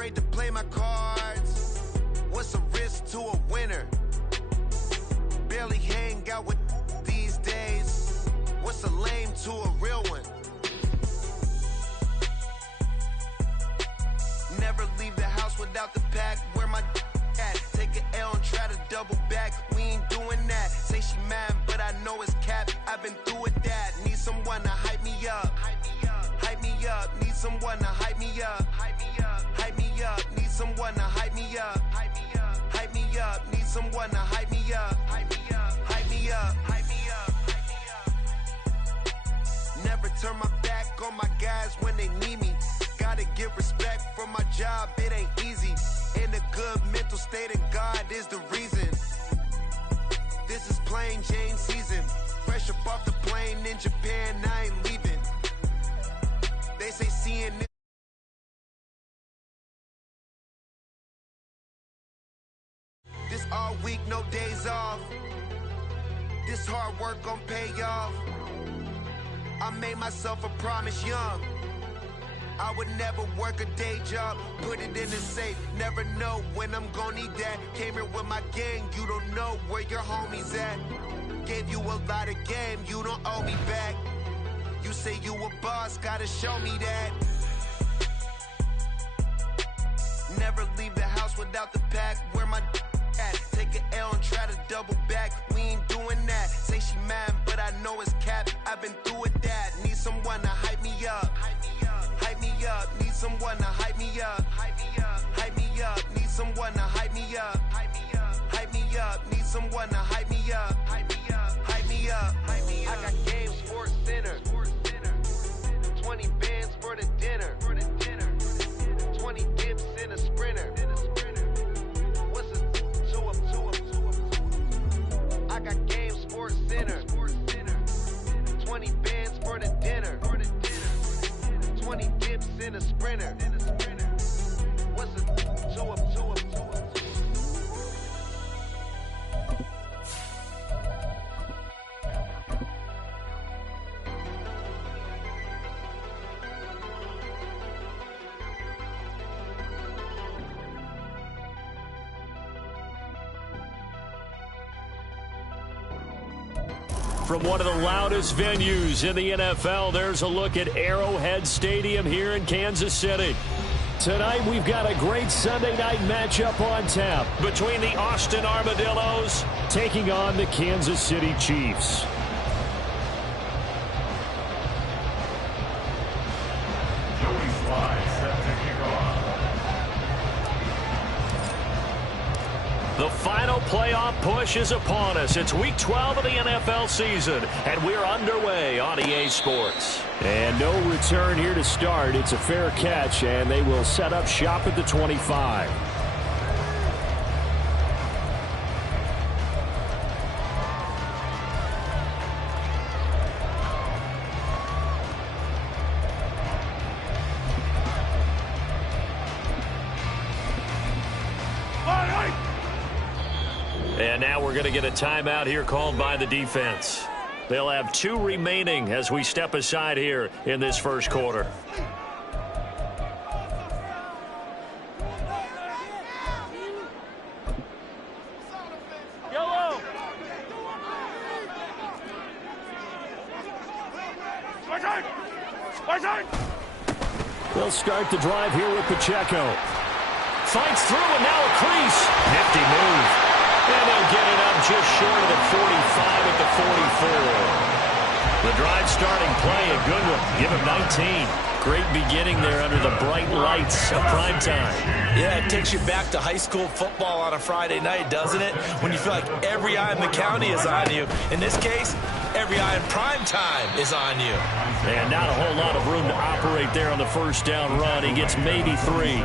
afraid to play my cards. What's a risk to a winner? Barely hang out with these days. What's a lame to a real one? Never leave the house without the pack. Where my at? Take an L and try to double back. We ain't doing that. Say she mad, but I know it's cap. I've been through with that. Need someone to hype me up. Hype me up. Need someone to hype me up. Hype me up. Need someone to hype me up. Hype me up. Need someone to hype me up. Hype me up. Hype me up. Never turn my back on my guys when they need me. Gotta give respect for my job, it ain't easy. In a good mental state and God is the reason. This is plain Jane season. Fresh up off the plane in Japan, I ain't leaving. They say seeing this. This all week, no days off. This hard work gon' pay off. I made myself a promise young. I would never work a day job, put it in the safe, never know when I'm gon' need that. Came here with my gang, you don't know where your homies at. Gave you a lot of game, you don't owe me back. You say you a boss, gotta show me that. Never leave the house without the pack, where my at? Take an L and try to double back, we ain't doing that. Say she mad, but I know it's cap, I've been through with that. Need someone to hype me up. Hype me up, need someone to hype me up. Hype me up, need someone to hype me up. Hype me up, need someone to hype me up. Hype me up. I got Game Sports Center. 20 bands for the dinner. 20 dips in a sprinter. What's a two up? I got Game Sports Center. 20 bands for the dinner. 20 dips in a sprinter. What's a two up? From one of the loudest venues in the NFL, there's a look at Arrowhead Stadium here in Kansas City. Tonight, we've got a great Sunday night matchup on tap between the Austin Armadillos taking on the Kansas City Chiefs. The final playoff push is upon us. It's Week 12 of the NFL season, and we're underway on EA Sports. And no return here to start. It's a fair catch, and they will set up shop at the 25. And now we're going to get a timeout here called by the defense. They'll have 2 remaining as we step aside here in this first quarter. They'll start the drive here with Pacheco. Fights through and now a crease. Nifty move. And they'll get it up just short of the 45 at the 44. The drive starting play, a good one. Give him 19. Great beginning there under the bright lights of primetime. Yeah, it takes you back to high school football on a Friday night, doesn't it? When you feel like every eye in the county is on you. In this case, every eye in primetime is on you. And not a whole lot of room to operate there on the first down run. He gets maybe 3.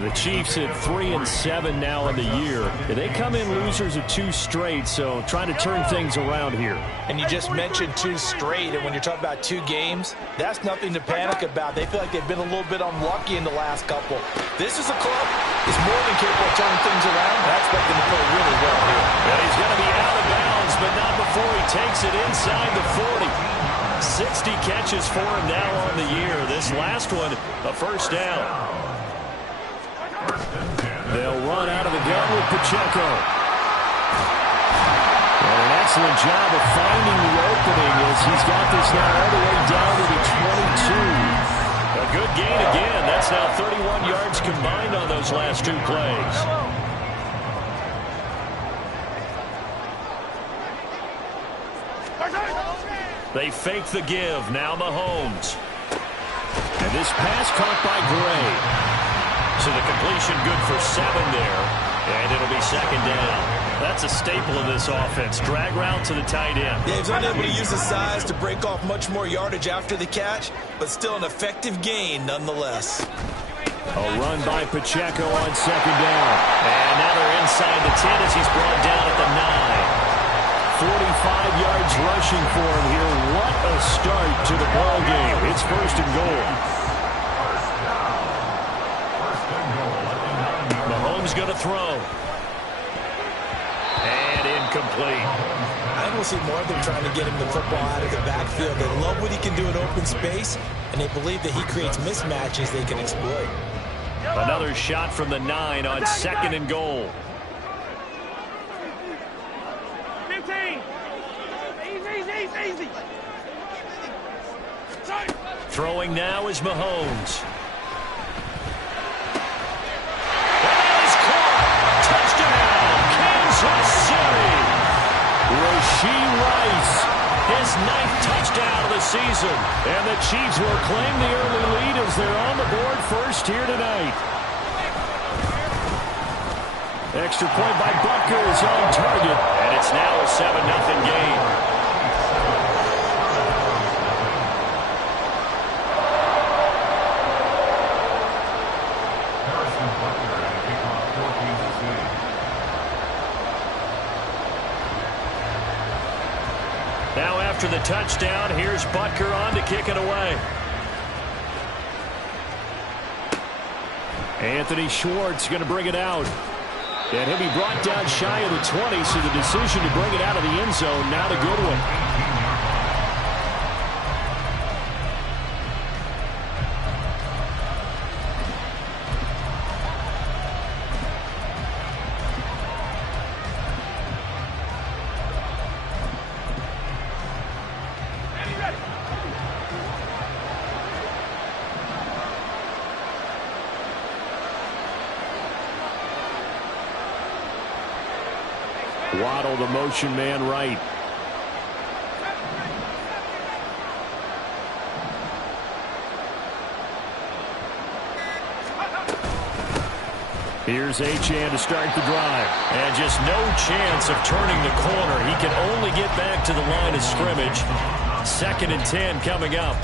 The Chiefs at 3-7 now in the year. They come in losers of 2 straight, so trying to turn things around here. And you just mentioned 2 straight, and when you're talking about 2 games, that's nothing to panic about. They feel like they've been a little bit unlucky in the last couple. This is a club that's more than capable of turning things around. I expect them to play really well here. And he's going to be out of bounds, but not before he takes it inside the 40. 60 catches for him now on the year. This last one, a first down. They'll run out of the gun with Pacheco. And an excellent job of finding the opening as he's got this now all the way down to the 22. A good gain again. That's now 31 yards combined on those last two plays. They fake the give. Now Mahomes. And this pass caught by Gray. So the completion good for 7 there. And it'll be second down. That's a staple of this offense. Drag route to the tight end. Yeah, he's unable to use his size to break off much more yardage after the catch, but still an effective gain nonetheless. A run by Pacheco on second down. And now they're inside the 10 as he's brought down at the 9. 45 yards rushing for him here. What a start to the ball game. It's first and goal. Mahomes going to throw. And incomplete. I think we'll see more of them trying to get him the football out of the backfield. They love what he can do in open space, and they believe that he creates mismatches they can exploit. Another shot from the 9 on second and goal. 15. Easy. Throwing now is Mahomes. Rashee Rice, his 9th touchdown of the season. And the Chiefs will claim the early lead as they're on the board first here tonight. Extra point by Butker is on target. And it's now a 7-0 game. Now after the touchdown, here's Butker on to kick it away. Anthony Schwartz going to bring it out. And he'll be brought down shy of the 20, so the decision to bring it out of the end zone, not a good one. Waddle, the motion man right. Here's Achane to start the drive. And just no chance of turning the corner. He can only get back to the line of scrimmage. 2nd and 10 coming up.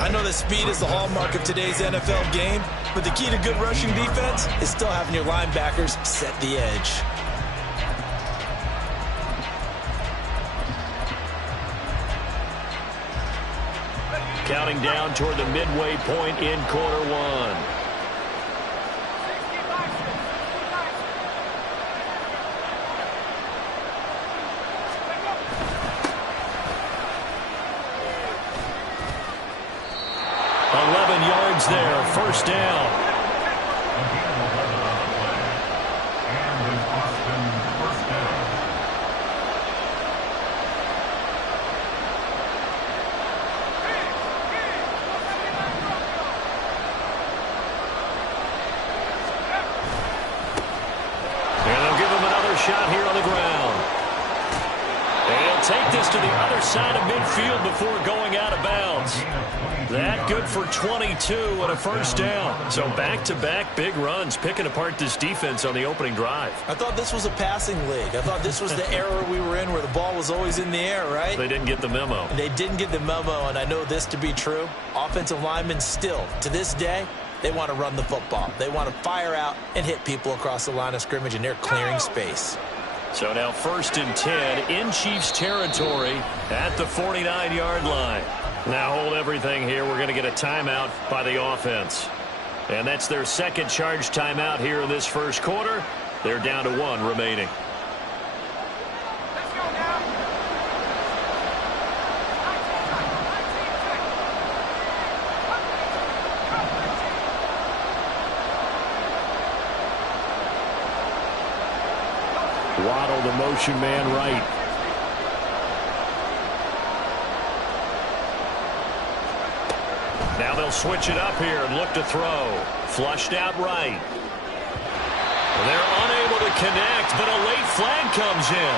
I know that speed is the hallmark of today's NFL game, but the key to good rushing defense is still having your linebackers set the edge. Counting down toward the midway point in quarter one. There, first down. And they'll give him another shot here on the ground. And he'll take this to the other side of midfield before going out of bounds. That good for 22 and a first down. So back-to-back big runs, picking apart this defense on the opening drive. I thought this was a passing league. I thought this was the era we were in where the ball was always in the air, right? They didn't get the memo. They didn't get the memo, and I know this to be true. Offensive linemen still, to this day, they want to run the football. They want to fire out and hit people across the line of scrimmage, and they're clearing space. So now 1st and 10 in Chiefs territory at the 49-yard line. Now hold everything here. We're going to get a timeout by the offense. And that's their second charge timeout here in this first quarter. They're down to 1 remaining. Waddle, the motion man, right. Now they'll switch it up here and look to throw. Flushed out right. They're unable to connect, but a late flag comes in.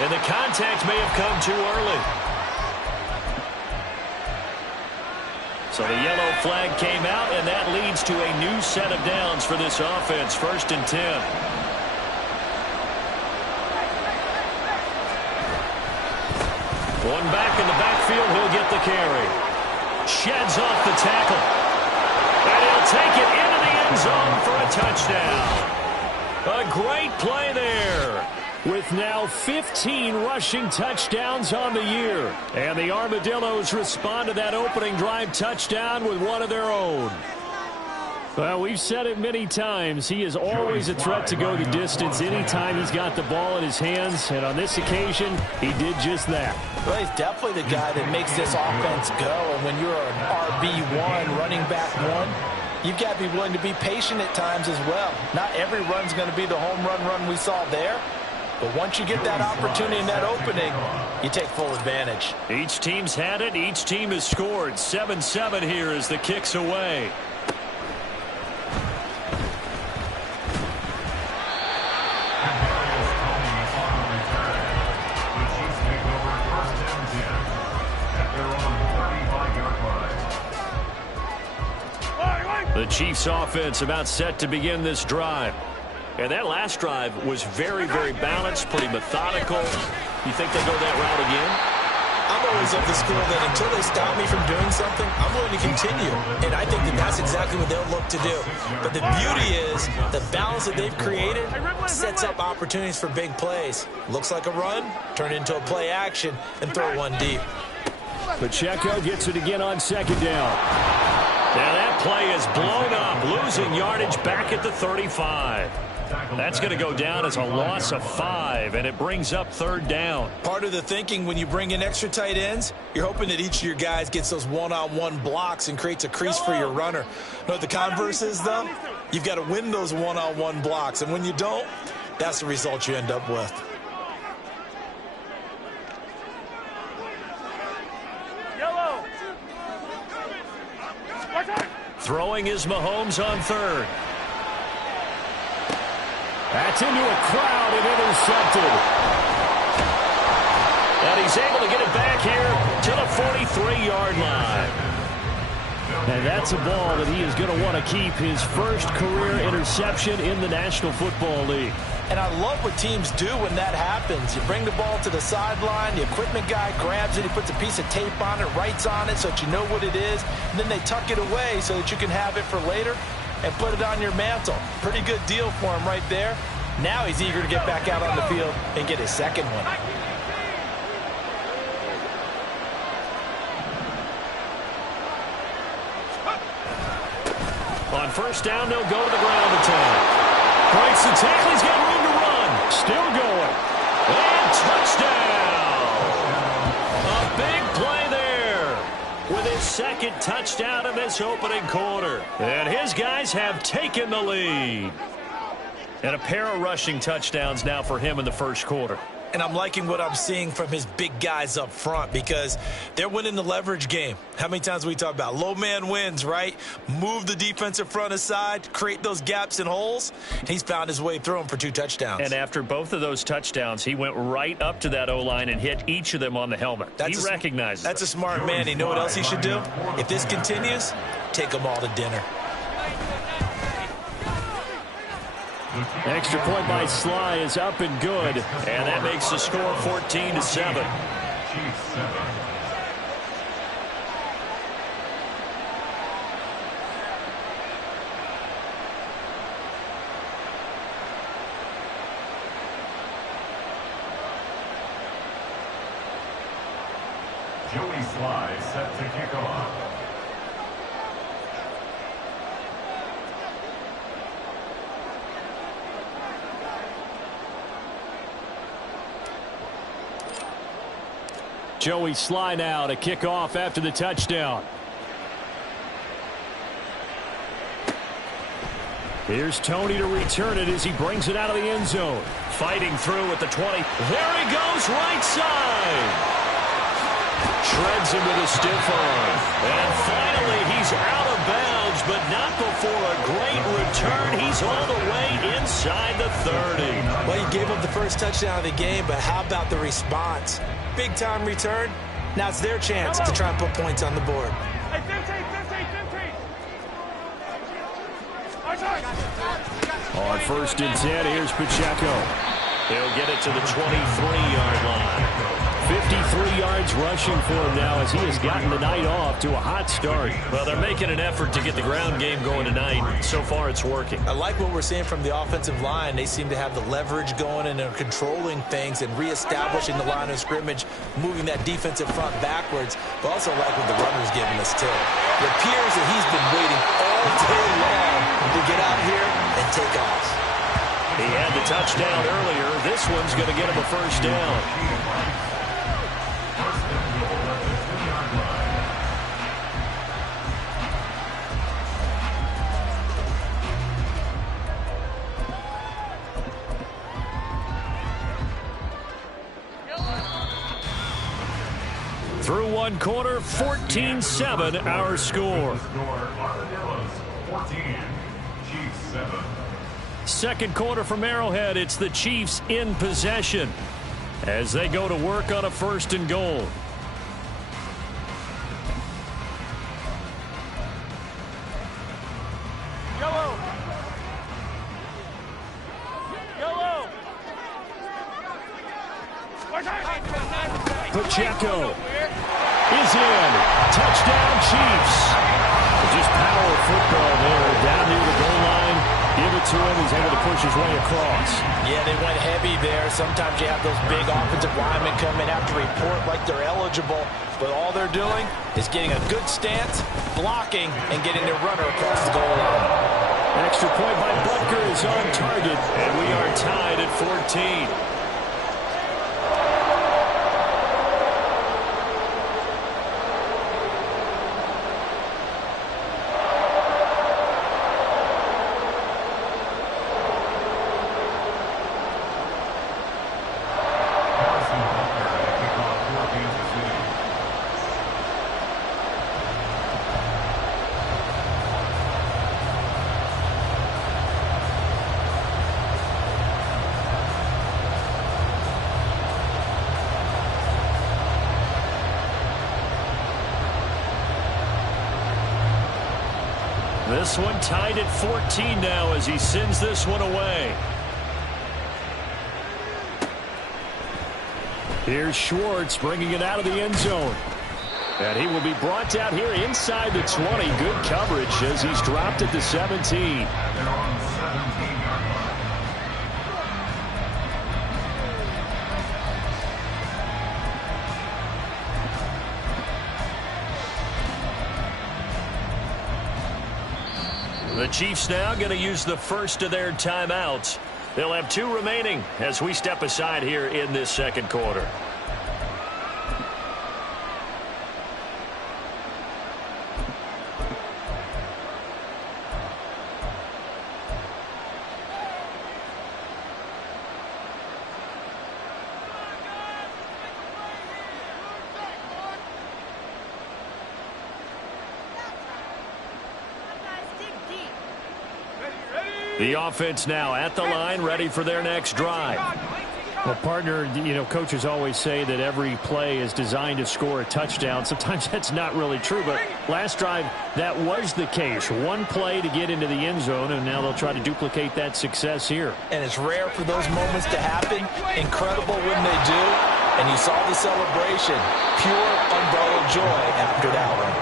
And the contact may have come too early. So the yellow flag came out, and that leads to a new set of downs for this offense. 1st and 10. One back in the backfield, he'll get the carry. Sheds off the tackle. And he'll take it into the end zone for a touchdown. A great play there. With now 15 rushing touchdowns on the year. And the Armadillos respond to that opening drive touchdown with one of their own. Well, we've said it many times. He is always a threat to go the distance anytime he's got the ball in his hands. And on this occasion, he did just that. Well, he's definitely the guy that makes this offense go. And when you're an RB1, running back one, you've got to be willing to be patient at times as well. Not every run's going to be the home run we saw there. But once you get that opportunity and that opening, you take full advantage. Each team's had it. Each team has scored. 7-7 here as the kick's away. The Chiefs offense about set to begin this drive. And that last drive was very, very balanced, pretty methodical. You think they go that route again? I'm always of the school that until they stop me from doing something, I'm willing to continue. And I think that that's exactly what they'll look to do. But the beauty is the balance that they've created sets up opportunities for big plays. Looks like a run, turn it into a play action, and throw one deep. Pacheco gets it again on 2nd down. Now that play is blown up, losing yardage back at the 35. That's going to go down as a loss of 5, and it brings up 3rd down. Part of the thinking when you bring in extra tight ends, you're hoping that each of your guys gets those one-on-one blocks and creates a crease for your runner. Know what the converse is, though? You've got to win those one-on-one blocks, and when you don't, that's the result you end up with. Throwing is Mahomes on 3rd. That's into a crowd and intercepted. And he's able to get it back here to the 43-yard line. And that's a ball that he is going to want to keep, his first career interception in the National Football League. And I love what teams do when that happens. You bring the ball to the sideline, the equipment guy grabs it, he puts a piece of tape on it, writes on it so that you know what it is, and then they tuck it away so that you can have it for later and put it on your mantle. Pretty good deal for him right there. Now he's eager to get back out on the field and get his second one. On 1st down, they'll go to the ground attack. Breaks the tackle, he's got room to run. Still going. And touchdown! A big play there with his 2nd touchdown of this opening quarter. And his guys have taken the lead. And a pair of rushing touchdowns now for him in the 1st quarter. And I'm liking what I'm seeing from his big guys up front because they're winning the leverage game. How many times we talk about low man wins, right? Move the defensive front aside, create those gaps and holes. And he's found his way through them for 2 touchdowns. And after both of those touchdowns, he went right up to that O-line and hit each of them on the helmet. He recognized That's a smart man. You know what else he should do? If this continues, take them all to dinner. Extra point by Sly is up and good, and that makes the score 14-7. Joey Sly set to kick off. Joey Sly now to kick off after the touchdown. Here's Tony to return it as he brings it out of the end zone. Fighting through at the 20. There he goes, right side. Shreds him with a stiff arm. And finally, he's out of bounds, but not before a great return. He's all the way inside the 30. Well, he gave up the first touchdown of the game, but how about the response? Big-time return. Now it's their chance to try and put points on the board. Hey, 15. On 1st and 10, here's Pacheco. He'll get it to the 23-yard line. 53 yards rushing for him now as he has gotten the night off to a hot start. Well, they're making an effort to get the ground game going tonight. So far, it's working. I like what we're seeing from the offensive line. They seem to have the leverage going, and they're controlling things and reestablishing the line of scrimmage, moving that defensive front backwards, but also like what the runner's giving us, too. It appears that he's been waiting all day long to get out here and take off. He had the touchdown earlier. This one's going to get him a first down. Through one quarter, 14-7 our score. Second quarter from Arrowhead, it's the Chiefs in possession as they go to work on a 1st and goal. Pacheco is in. Touchdown, Chiefs. Just power of football there. Down near the goal line. Give it to him. He's able to push his way across. Yeah, they went heavy there. Sometimes you have those big offensive linemen come in, have to report like they're eligible. But all they're doing is getting a good stance, blocking, and getting their runner across the goal line. Extra point by Butker is on target. And we are tied at 14. This one tied at 14 now as he sends this one away. Here's Schwartz bringing it out of the end zone. And he will be brought down here inside the 20. Good coverage as he's dropped at the 17. The Chiefs now going to use the first of their timeouts. They'll have 2 remaining as we step aside here in this second quarter. The offense now at the line, ready for their next drive. Well, partner, coaches always say that every play is designed to score a touchdown. Sometimes that's not really true, but last drive, that was the case. One play to get into the end zone, and now they'll try to duplicate that success here. And it's rare for those moments to happen. Incredible when they do. And you saw the celebration. Pure, unbridled joy after that one.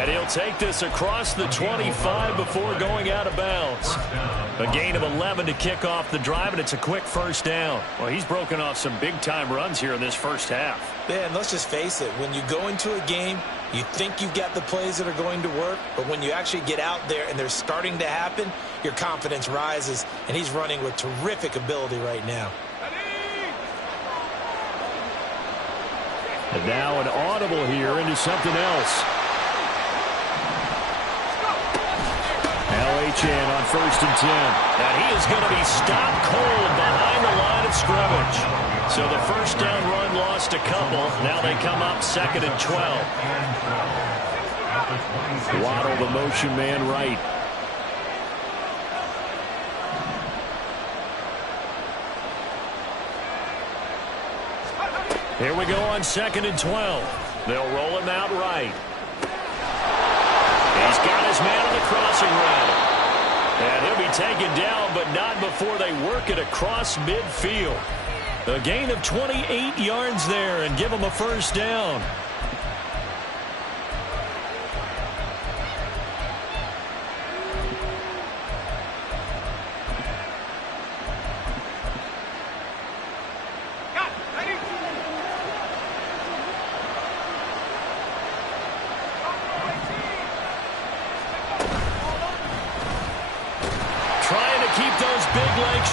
And he'll take this across the 25 before going out of bounds. A gain of 11 to kick off the drive, and it's a quick first down. Well, he's broken off some big-time runs here in this first half. Yeah, and let's just face it. When you go into a game, you think you've got the plays that are going to work, but when you actually get out there and they're starting to happen, your confidence rises, and he's running with terrific ability right now. And now an audible here into something else. L.A. Achane on 1st and 10. And he is going to be stopped cold behind the line of scrimmage. So the first down run lost a couple. Now they come up 2nd and 12. Waddle, the motion man right. Here we go on 2nd and 12. They'll roll him out right. He's got his man on the crossing route. And he'll be taken down, but not before they work it across midfield. A gain of 28 yards there and give him a first down.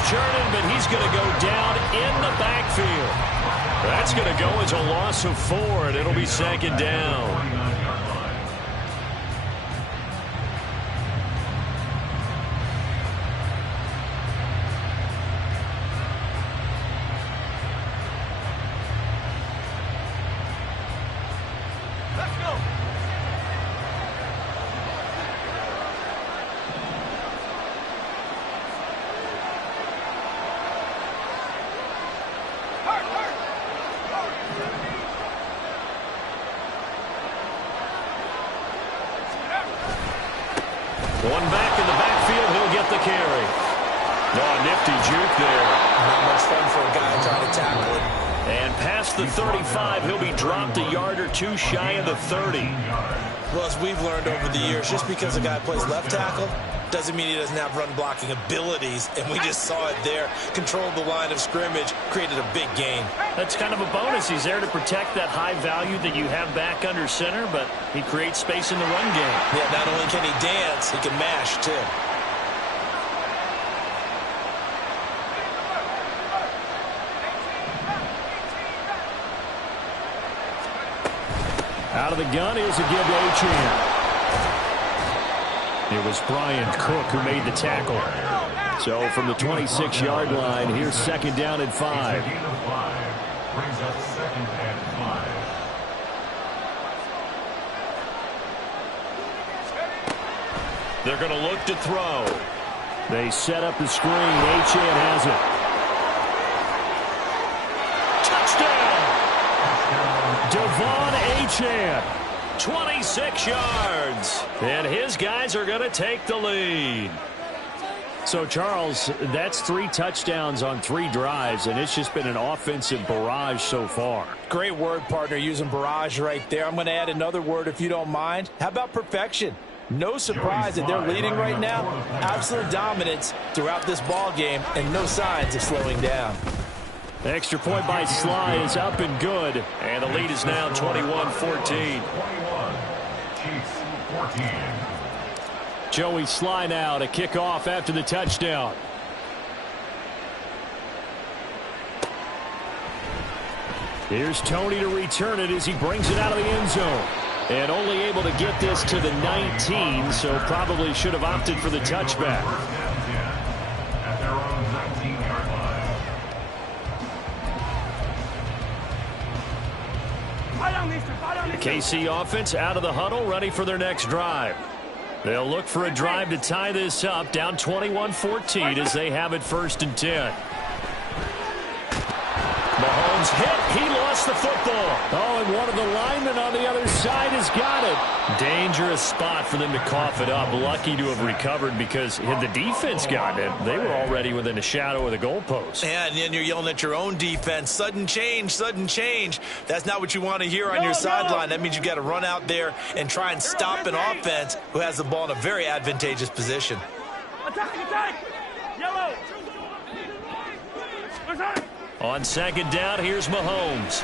Churning, but he's going to go down in the backfield. That's going to go as a loss of 4, and it'll be 2nd down. One back in the backfield, he'll get the carry. Oh, nifty juke there. Not much fun for a guy trying to tackle it. And past the 35, he'll be dropped a yard or two shy of the 30. Well, as we've learned over the years, just because a guy plays left tackle doesn't mean he doesn't have run-blocking abilities, and we just saw it there. Controlled the line of scrimmage, created a big gain. That's kind of a bonus. He's there to protect that high value that you have back under center, but he creates space in the run game. Yeah, not only can he dance, he can mash, too. Out of the gun, here's a give to Achane. It was Brian Cook who made the tackle. So from the 26-yard line, here's 2nd down and 5. Brings up 2nd and 5. They're going to look to throw. They set up the screen. Achane has it. Touchdown! Devon Achane. 26 yards. And his guys are going to take the lead. So, Charles, that's 3 touchdowns on 3 drives, and it's just been an offensive barrage so far. Great word, partner, using barrage right there. I'm going to add another word if you don't mind. How about perfection? No surprise that they're leading right now. Absolute dominance throughout this ball game and no signs of slowing down. Extra point by Sly is up and good. And the lead is now 21-14. 14. Joey Sly now to kick off after the touchdown. Here's Tony to return it as he brings it out of the end zone. And only able to get this to the 19, so probably should have opted for the touchback. At their own 19-yard line. The KC offense out of the huddle, ready for their next drive. They'll look for a drive to tie this up, down 21-14 as they have it 1st and 10. Mahomes hit. He lost the football. Oh, and one of the linemen on the other side has got it. Dangerous spot for them to cough it up. Lucky to have recovered because had the defense gotten it, they were already within a shadow of the goalpost. Yeah, and then you're yelling at your own defense. Sudden change, sudden change. That's not what you want to hear on your sideline. That means you've got to run out there and try and stop an offense who has the ball in a very advantageous position. Attack! Yellow! On 2nd down, here's Mahomes.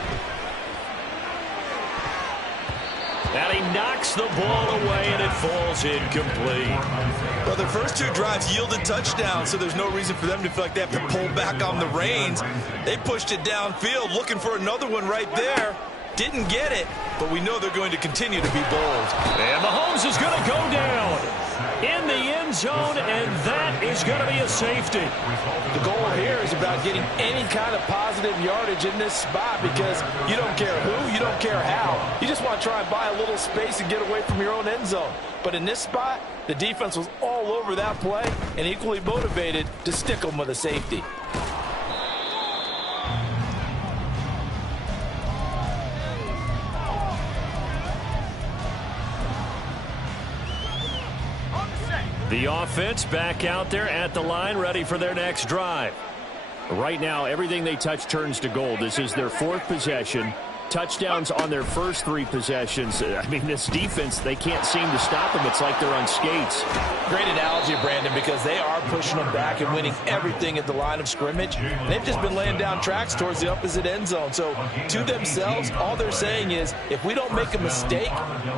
And he knocks the ball away, and it falls incomplete. Well, the first 2 drives yielded touchdowns, so there's no reason for them to feel like they have to pull back on the reins. They pushed it downfield, looking for another one right there. Didn't get it, but we know they're going to continue to be bold. And Mahomes is going to go down in the end zone, and that is going to be a safety. The goal here is about getting any kind of positive yardage in this spot because you don't care who, you don't care how. You just want to try and buy a little space and get away from your own end zone. But in this spot, the defense was all over that play and equally motivated to stick them with a safety. The offense back out there at the line, ready for their next drive. Right now, everything they touch turns to gold. This is their 4th possession. Touchdowns on their first 3 possessions. I mean, this defense, they can't seem to stop them. It's like they're on skates. Great analogy, Brandon, because they are pushing them back and winning everything at the line of scrimmage. They've just been laying down tracks towards the opposite end zone. So to themselves, all they're saying is, if we don't make a mistake,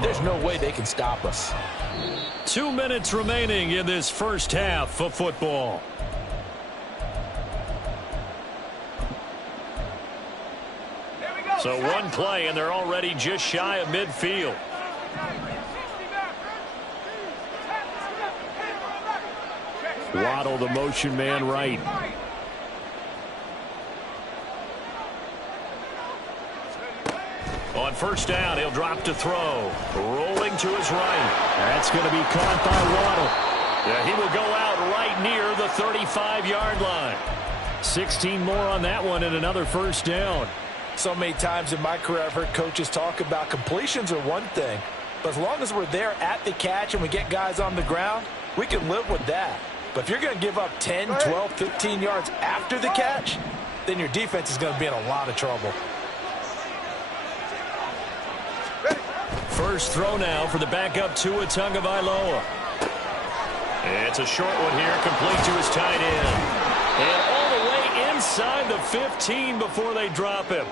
there's no way they can stop us. 2 minutes remaining in this first half of football. So one play, and they're already just shy of midfield. Waddle, the motion man, right. On first down, he'll drop to throw. Rolling to his right. That's going to be caught by Waddle. Yeah, he will go out right near the 35-yard line. 16 more on that one and another first down. So many times in my career I've heard coaches talk about completions are one thing, but as long as we're there at the catch and we get guys on the ground, we can live with that. But if you're going to give up 10, 12, 15 yards after the catch, then your defense is going to be in a lot of trouble. First throw now for the backup Tua Tagovailoa. It's a short one here, complete to his tight end. And all the way inside the 15 before they drop him.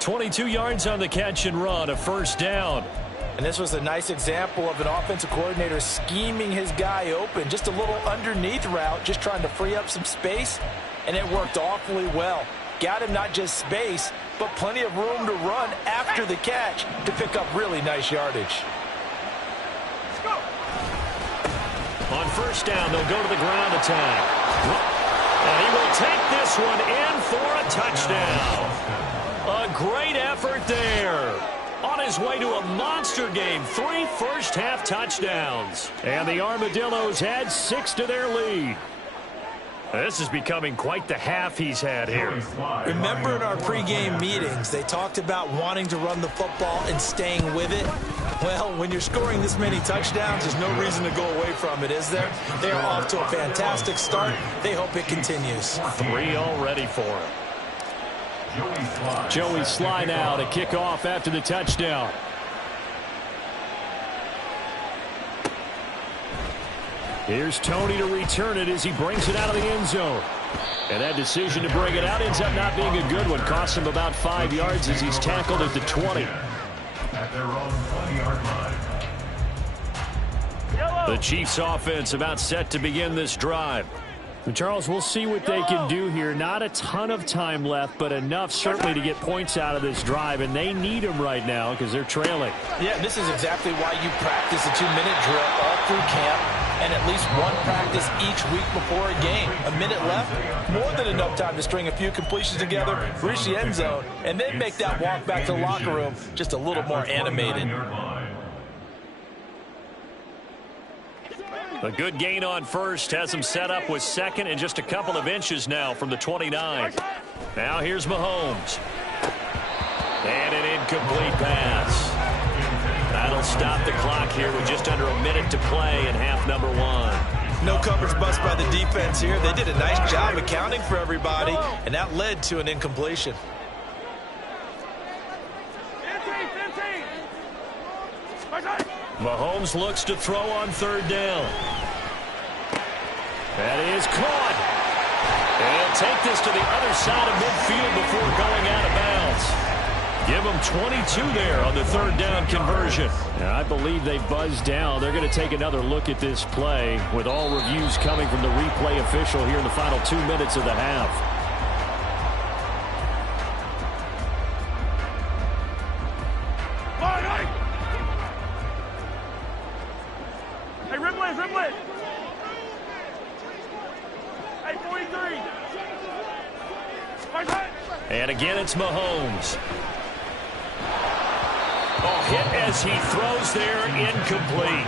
22 yards on the catch and run, a first down. And this was a nice example of an offensive coordinator scheming his guy open. Just a little underneath route, just trying to free up some space, and it worked awfully well. Got him not just space, but plenty of room to run after the catch to pick up really nice yardage. On first down, they'll go to the ground attack. And he will take this one in for a touchdown. A great effort there. On his way to a monster game, 3 first-half touchdowns. And the Armadillos had 6 to their lead. This is becoming quite the half he's had here. Remember in our pregame meetings, they talked about wanting to run the football and staying with it? Well, when you're scoring this many touchdowns, there's no reason to go away from it, is there? They are off to a fantastic start. They hope it continues. 3 already for him. Joey Sly now to kick off after the touchdown. Here's Tony to return it as he brings it out of the end zone. And that decision to bring it out ends up not being a good one. Costs him about 5 yards as he's tackled at the 20. At their own 20-yard line. The Chiefs offense about set to begin this drive. And Charles, we'll see what they can do here. Not a ton of time left, but enough certainly to get points out of this drive, and they need them right now because they're trailing. Yeah, this is exactly why you practice a 2-minute drill all through camp and at least one practice each week before a game. A minute left, more than enough time to string a few completions together, reach the end zone, and then make that walk back to the locker room just a little more animated. A good gain on first has him set up with second and just a couple of inches now from the 29. Now here's Mahomes. And an incomplete pass. That'll stop the clock here with just under a minute to play in half number 1. No coverage bust by the defense here. They did a nice job accounting for everybody, and that led to an incompletion. Mahomes looks to throw on third down. That is caught. And he'll take this to the other side of midfield before going out of bounds. Give him 22 there on the third down conversion. And I believe they buzzed down. They're going to take another look at this play with all reviews coming from the replay official here in the final 2 minutes of the half. 23. And again, it's Mahomes. Oh, hit as he throws there, incomplete.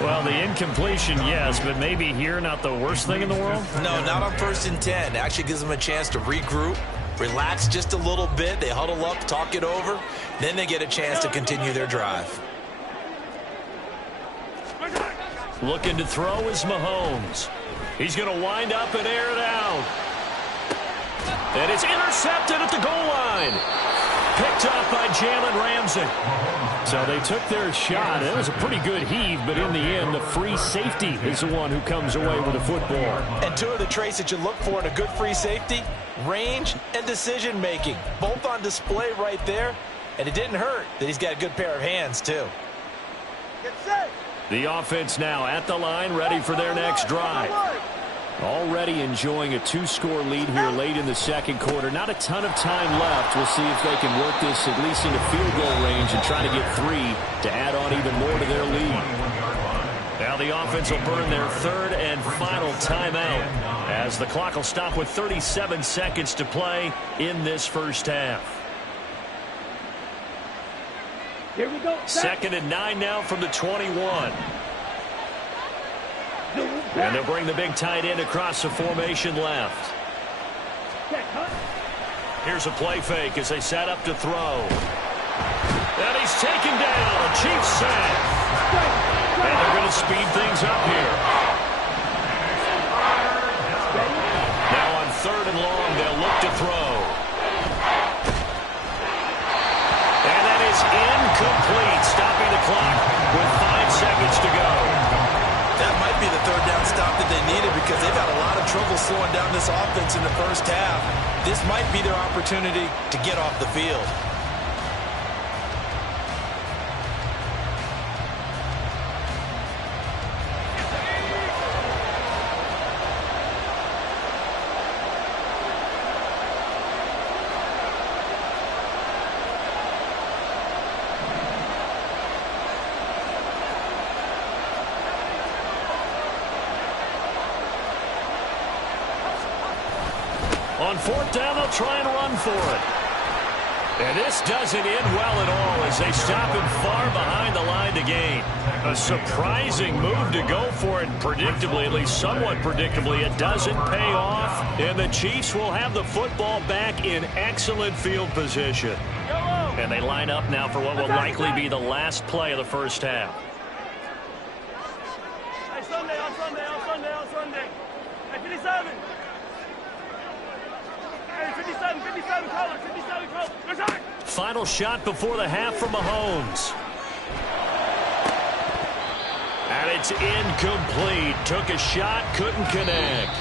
Well, the incompletion, yes, but maybe here not the worst thing in the world? No, not on 1st and 10. It actually gives them a chance to regroup, relax just a little bit. They huddle up, talk it over. Then they get a chance to continue their drive. Looking to throw is Mahomes. He's going to wind up and air it out. And it's intercepted at the goal line. Picked up by Jalen Ramsey. So they took their shot. It was a pretty good heave, but in the end, the free safety is the one who comes away with the football. And two of the traits that you look for in a good free safety, range and decision-making. Both on display right there. And it didn't hurt that he's got a good pair of hands, too. Get set. The offense now at the line, ready for their next drive. Already enjoying a 2-score lead here late in the second quarter. Not a ton of time left. We'll see if they can work this at least into field goal range and try to get 3 to add on even more to their lead. Now the offense will burn their 3rd and final timeout as the clock will stop with 37 seconds to play in this first half. Here we go. 2nd and 9 now from the 21. And they'll bring the big tight end across the formation left. Here's a play fake as they set up to throw. And he's taken down. A Chiefs sack. And they're going to speed things up here. Now on 3rd and long, they'll look to throw. And that is incomplete, stopping the clock with 5 seconds to go. That might be the 3rd down stop that they needed because they've had a lot of trouble slowing down this offense in the first half. This might be their opportunity to get off the field. On 4th down, they'll try and run for it. And this doesn't end well at all as they stop him far behind the line to gain. A surprising move to go for it, predictably, at least somewhat predictably. It doesn't pay off, and the Chiefs will have the football back in excellent field position. And they line up now for what will likely be the last play of the first half. Hey, Sunday, on Sunday, on Sunday, on Sunday. Hey, 57. Hey, 57, 57 color, 57 color. Good shot. Final shot before the half from Mahomes. And it's incomplete. Took a shot, couldn't connect.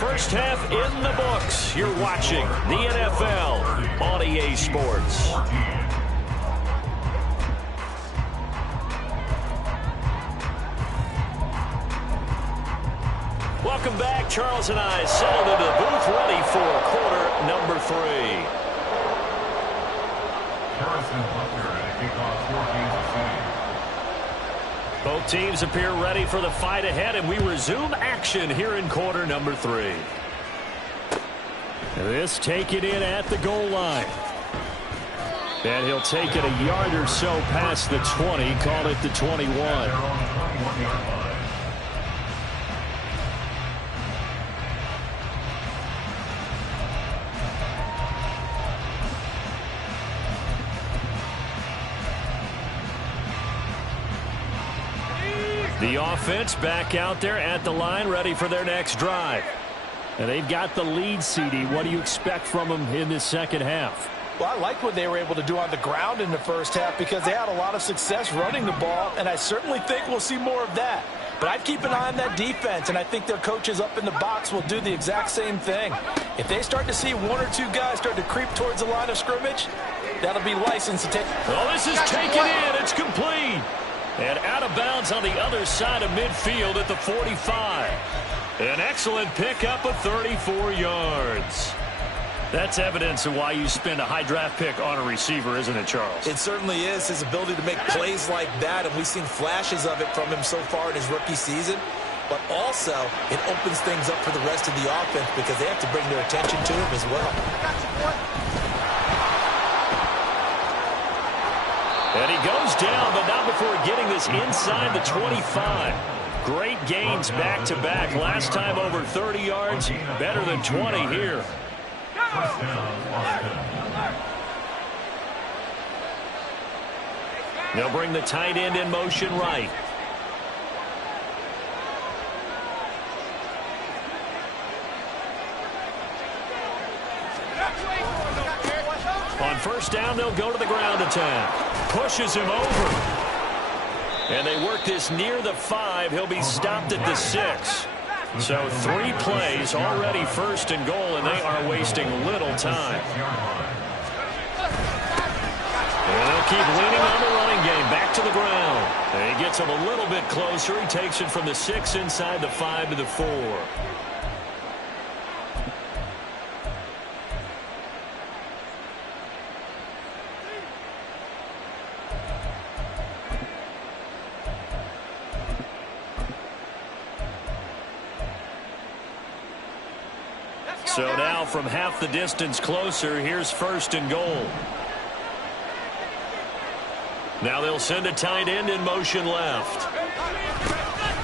First half in the books. You're watching the NFL on EA Sports. Welcome back. Charles and I settled into the booth, ready for quarter number 3. Harrison Butler at a kickoff for Kansas City. Both teams appear ready for the fight ahead, and we resume action here in quarter number 3. This taken in at the goal line. And he'll take it a yard or so past the 20, call it the 21. They're on the 21-yard line. The offense back out there at the line, ready for their next drive. And they've got the lead, CD. What do you expect from them in this second half? Well, I like what they were able to do on the ground in the first half because they had a lot of success running the ball, and I certainly think we'll see more of that. But I'd keep an eye on that defense, and I think their coaches up in the box will do the exact same thing. If they start to see 1 or 2 guys start to creep towards the line of scrimmage, that'll be licensed to take. Well, this is taken in. It's complete. And out of bounds on the other side of midfield at the 45. An excellent pickup of 34 yards. That's evidence of why you spend a high draft pick on a receiver, isn't it, Charles? It certainly is. His ability to make plays like that, and we've seen flashes of it from him so far in his rookie season. but also it opens things up for the rest of the offense because they have to bring their attention to him as well. And he goes down, but not before getting this inside the 25. Great gains back-to-back. Last time over 30 yards, better than 20 here. They'll bring the tight end in motion right. On first down, they'll go to the ground attack. Pushes him over. And they work this near the 5. He'll be stopped at the 6. So 3 plays, already first and goal, and they are wasting little time. And they'll keep leaning on the running game. Back to the ground. And he gets him a little bit closer. He takes it from the 6 inside the 5 to the 4. So now from half the distance closer, here's first and goal. Now they'll send a tight end in motion left.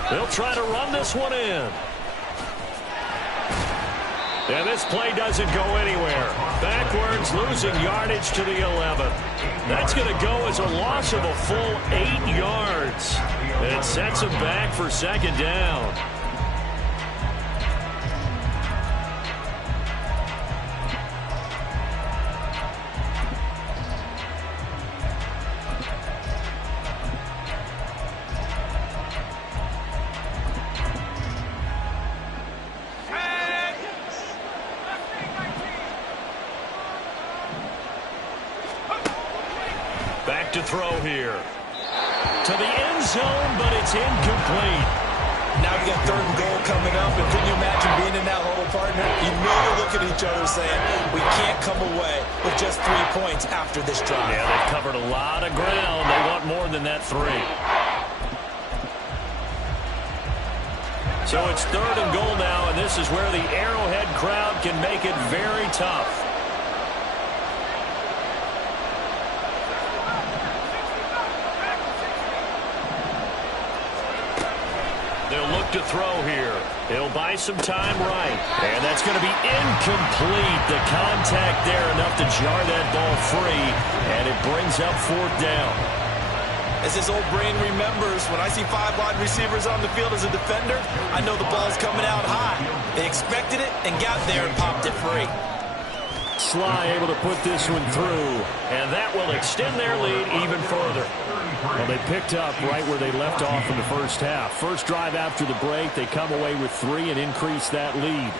They'll try to run this one in. And this play doesn't go anywhere. Backwards, losing yardage to the 11. That's going to go as a loss of a full 8 yards. It sets them back for second down. Back to throw here. To the end zone, but it's incomplete. Now we got third and goal coming up, and can you imagine being in that huddle, partner? You know you look at each other saying, we can't come away with just 3 points after this drive. Yeah, they've covered a lot of ground. They want more than that 3. So it's third and goal now, and this is where the Arrowhead crowd can make it very tough. They'll look to throw here. He'll buy some time right. And that's going to be incomplete. The contact there enough to jar that ball free. And it brings up fourth down. As his old brain remembers, when I see 5 wide receivers on the field as a defender, I know the ball's coming out high. They expected it and got there and popped it free. Sly able to put this one through. And that will extend their lead even further. Well, they picked up right where they left off in the first half. First drive after the break, they come away with 3 and increase that lead.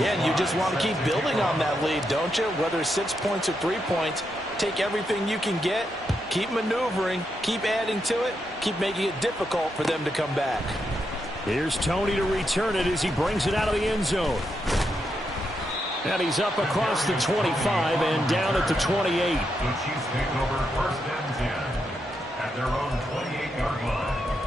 Yeah, and you just want to keep building on that lead, don't you? Whether it's 6 points or 3 points, take everything you can get, keep maneuvering, keep adding to it, keep making it difficult for them to come back. Here's Tony to return it as he brings it out of the end zone. And he's up across the 25 and down at the 28. The Chiefs take over first and 10 at their own 28-yard line.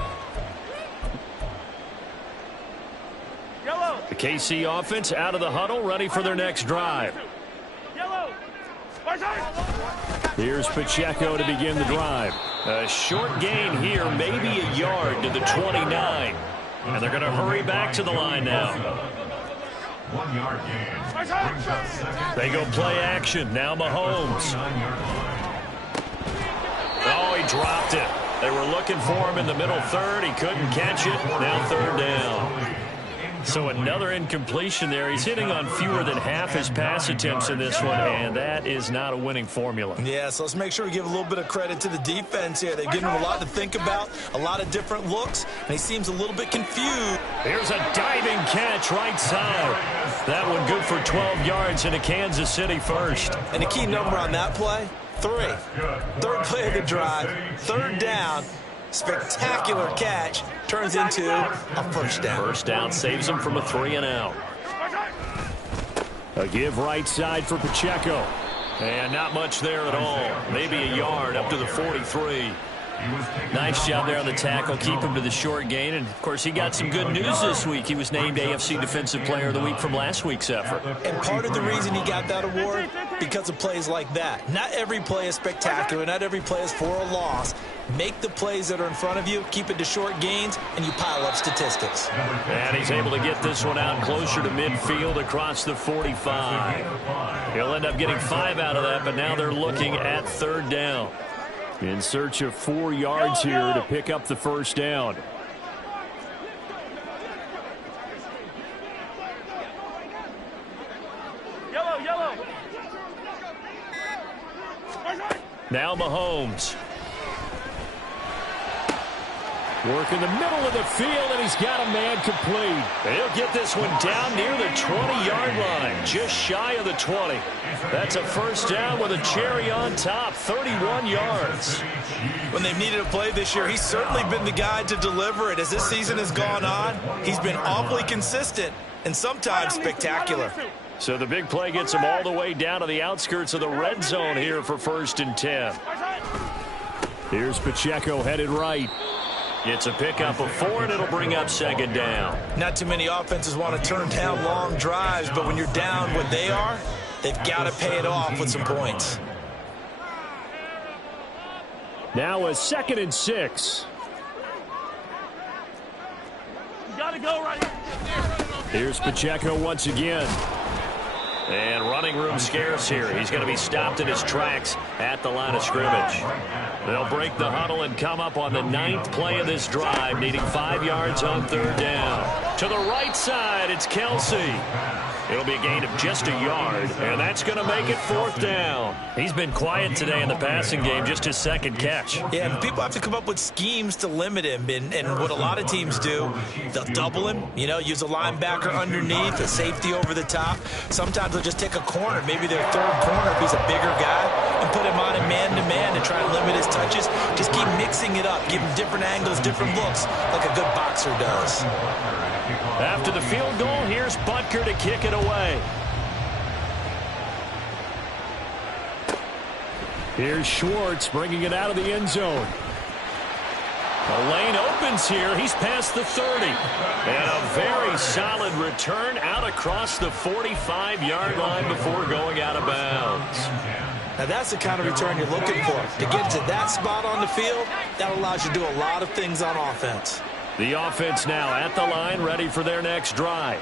Yellow. The KC offense out of the huddle, ready for their next drive. Yellow. Here's Pacheco to begin the drive. A short gain here, maybe a yard to the 29. And they're going to hurry back to the line now. 1 yard gain. Brings up second. They go play action. Now Mahomes. 9-yard line. Oh, he dropped it. They were looking for him in the middle third. He couldn't catch it. Now third down. So another incompletion there. He's hitting on fewer than half his pass attempts in this one, and that is not a winning formula. Yeah, so let's make sure we give a little bit of credit to the defense here. They've given him a lot to think about, a lot of different looks, and he seems a little bit confused. Here's a diving catch right side. That one good for 12 yards into Kansas City first. And the key number on that play, 3. Third play of the drive, third down. Spectacular catch turns into a first down. First down saves him from a 3 and out. A give right side for Pacheco. And not much there at all. Maybe a yard up to the 43. Nice job there on the tackle. Keep him to the short gain. And, of course, he got some good news this week. He was named AFC Defensive Player of the Week from last week's effort. And part of the reason he got that award, because of plays like that. Not every play is spectacular. Not every play is for a loss. Make the plays that are in front of you, keep it to short gains, and you pile up statistics. And he's able to get this one out closer to midfield across the 45. He'll end up getting 5 out of that, but now they're looking at 3rd down. In search of 4 yards here to pick up the first down. Yellow. Now Mahomes. Work in the middle of the field, and he's got a man complete. He'll get this one down near the 20-yard line, just shy of the 20. That's a first down with a cherry on top, 31 yards. When they've needed a play this year, he's certainly been the guy to deliver it. As this season has gone on, he's been awfully consistent and sometimes spectacular. So the big play gets him all the way down to the outskirts of the red zone here for 1st and 10. Here's Pacheco headed right. It's a pickup of 4, and it'll bring up 2nd down. Not too many offenses want to turn down long drives, but when you're down what they are, they've got to pay it off with some points. Now a 2nd and 6. You got to go right here. Here's Pacheco once again. And running room scarce here. He's going to be stopped in his tracks at the line of scrimmage. They'll break the huddle and come up on the 9th play of this drive, needing 5 yards on 3rd down. To the right side, it's Kelsey. It'll be a gain of just a yard, and that's going to make it 4th down. He's been quiet today in the passing game, just his 2nd catch. Yeah, and people have to come up with schemes to limit him, and what a lot of teams do, they'll double him, use a linebacker underneath, a safety over the top. Sometimes they'll just take a corner, maybe their 3rd corner if he's a bigger guy, and put him on him man-to-man to try and limit his touches. Just keep mixing it up, give him different angles, different looks, like a good boxer does. After the field goal, here's Butker to kick it away. Here's Schwartz bringing it out of the end zone. The lane opens here. He's past the 30. And a very solid return out across the 45-yard line before going out of bounds. Now that's the kind of return you're looking for. To get to that spot on the field, that allows you to do a lot of things on offense. The offense now at the line, ready for their next drive.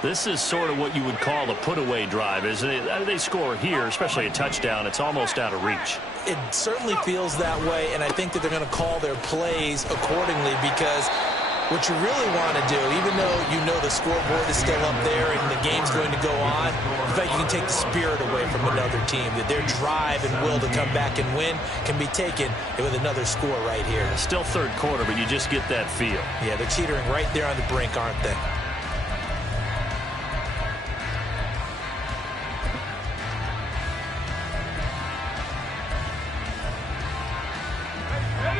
This is sort of what you would call a put-away drive, isn't it? They score here, especially a touchdown. It's almost out of reach. It certainly feels that way, and I think that they're going to call their plays accordingly, because what you really want to do, even though you know the scoreboard is still up there and the game's going to go on, in fact, you can take the spirit away from another team, that their drive and will to come back and win can be taken with another score right here. Still 3rd quarter, but you just get that feel. Yeah, they're teetering right there on the brink, aren't they?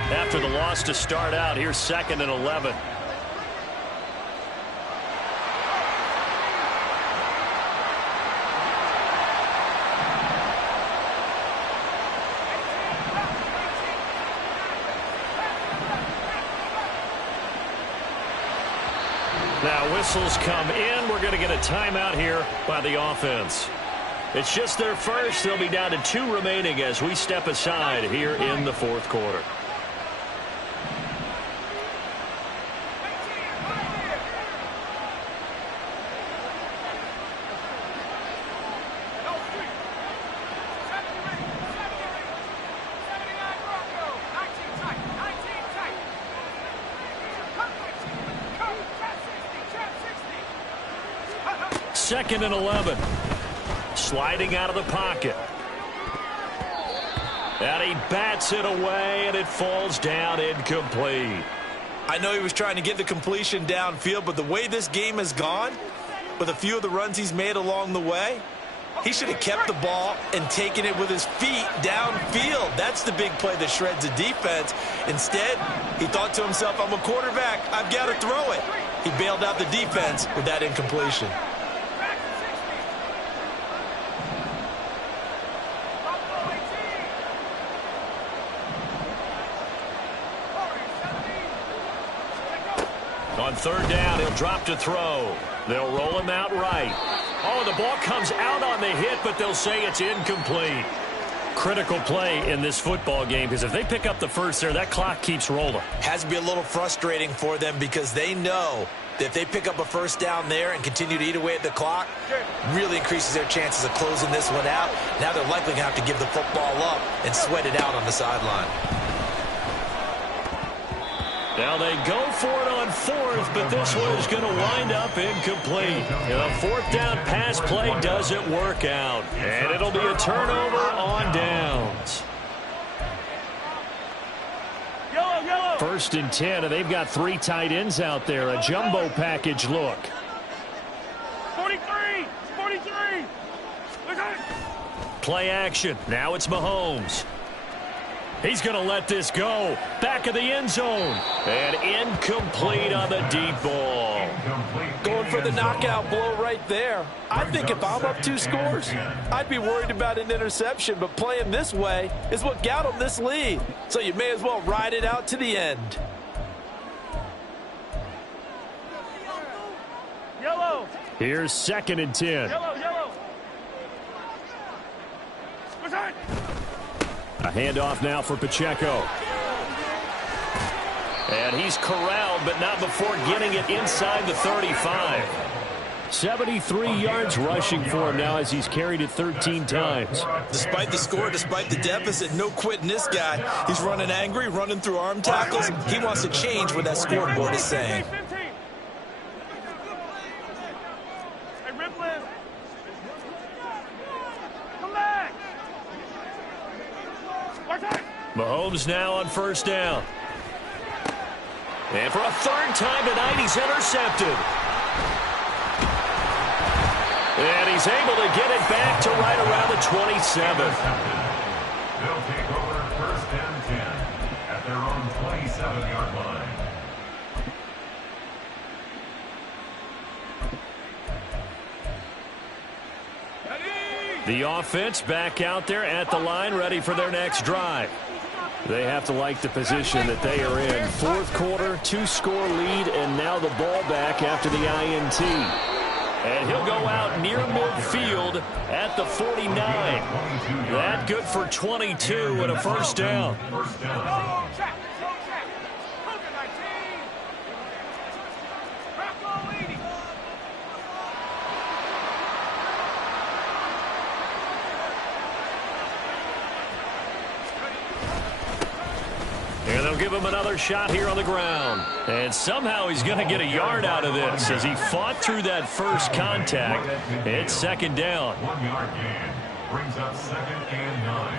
After the loss to start out, here's 2nd and 11. Now whistles come in. We're going to get a timeout here by the offense. It's just their first. They'll be down to 2 remaining as we step aside here in the 4th quarter. Second and 11. Sliding out of the pocket. And he bats it away, and it falls down incomplete. I know he was trying to get the completion downfield, but the way this game has gone, with a few of the runs he's made along the way, he should have kept the ball and taken it with his feet downfield. That's the big play that shreds the defense. Instead, he thought to himself, I'm a quarterback, I've got to throw it. He bailed out the defense with that incompletion. On third down, he'll drop to throw. They'll roll him out right. Oh, the ball comes out on the hit, but they'll say it's incomplete. Critical play in this football game, because if they pick up the first there, that clock keeps rolling. Has to be a little frustrating for them because they know that if they pick up a first down there and continue to eat away at the clock, really increases their chances of closing this one out. Now they're likely going to have to give the football up and sweat it out on the sideline. Now they go for it on fourth, but this one is going to wind up incomplete. The fourth down pass play doesn't work out, and it'll be a turnover on downs. First and 10, and they've got 3 tight ends out there. A jumbo package look. 43! 43! Play action. Now it's Mahomes. He's going to let this go. Back of the end zone. And incomplete on the deep ball. Going for the knockout blow right there. I think if I'm up 2 scores, I'd be worried about an interception. But playing this way is what got them this lead. So you may as well ride it out to the end. Yellow! Here's second and 10. Yellow! A handoff now for Pacheco. And he's corralled, but not before getting it inside the 35. 73 yards rushing for him now as he's carried it 13 times. Despite the score, despite the deficit, no quitting this guy. He's running angry, running through arm tackles. He wants to change what that scoreboard is saying. Mahomes now on first down. And for a third time tonight, he's intercepted. And he's able to get it back to right around the 27. They'll take over first and 10 at their own 27-yard line. The offense back out there at the line, ready for their next drive. They have to like the position that they are in. Fourth quarter, 2-score lead, and now the ball back after the INT. And he'll go out near midfield at the 49. That good for 22 and a first down. And they'll give him another shot here on the ground. And somehow he's going to get a yard out of this as he fought through that first contact. It's second down. 1-yard gain brings up second and 9.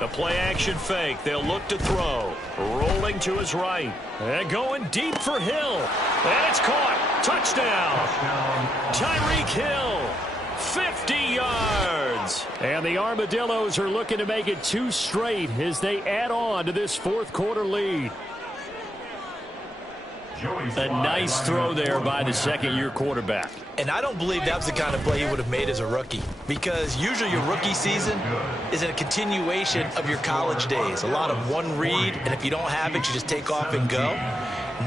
The play action fake. They'll look to throw. Rolling to his right. And going deep for Hill. And it's caught. Touchdown. Tyreek Hill. 50 yards. And the Armadillos are looking to make it 2 straight as they add on to this fourth quarter lead. A nice throw there by the second-year quarterback. And I don't believe that was the kind of play he would have made as a rookie, because usually your rookie season is a continuation of your college days. A lot of one read, and if you don't have it, you just take off and go.